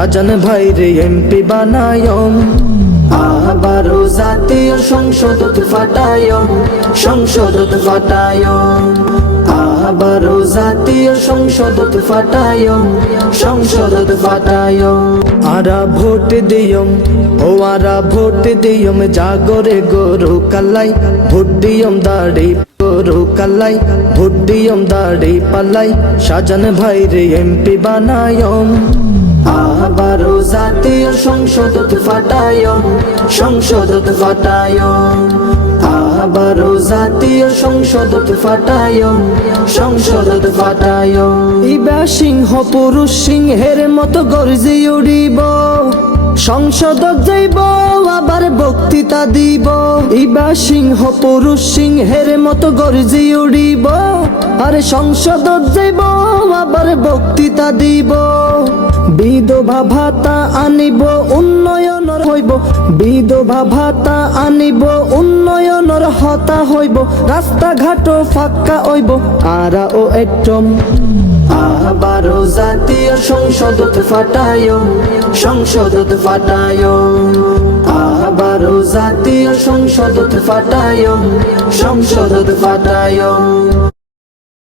শাহজাহান ভাইরে এমপি বানায়ম। আবারও জাতীয় সংসদত ফাটায়ম, সংসদত ফাটায়ম। আবারও জাতীয় সংসদত ফাটায়ম, সংসদত ফাটায়ম। আরা ভোট দিয়ম, ও আরা ভোট দিয়ম, জাগরে গরু কালাই ভোট দিয়ম দাড়ি গরু কালাই ভোট দিয়ম দাড়ি পালাই। শাহজাহান ভাইরে এমপি বানায়ম। আবারও জাতীয় সংসদত ফাটায়ম, সংসদত ফাটায়ম। আবারও জাতীয় সংসদত ফাটায়ম, সংসদত ফাটায়ম। ইবা সিংহ পুরুষ সিংহের মতো গর্জে উড়িব, সংসদত যাইব আবার বক্তৃতা দিব। ইবা সিংহ পুরুষ সিংহের মতো গর্জে উড়িব, আর সংসদত যাইব আবার বক্তৃতা দিব। বিধবা ভাতা আনিব উন্নয়নর হইব, বিধবা ভাতা আনিব উন্নয়নর হতা হইব। রাস্তাঘাট ফাঁকা হইব আরা ও একদম। আবারও জাতীয় সংসদত ফাটায়ম, সংসদত ফাটায়ম। আবারও জাতীয় সংসদত ফাটায়ম, সংসদত ফাটায়ম।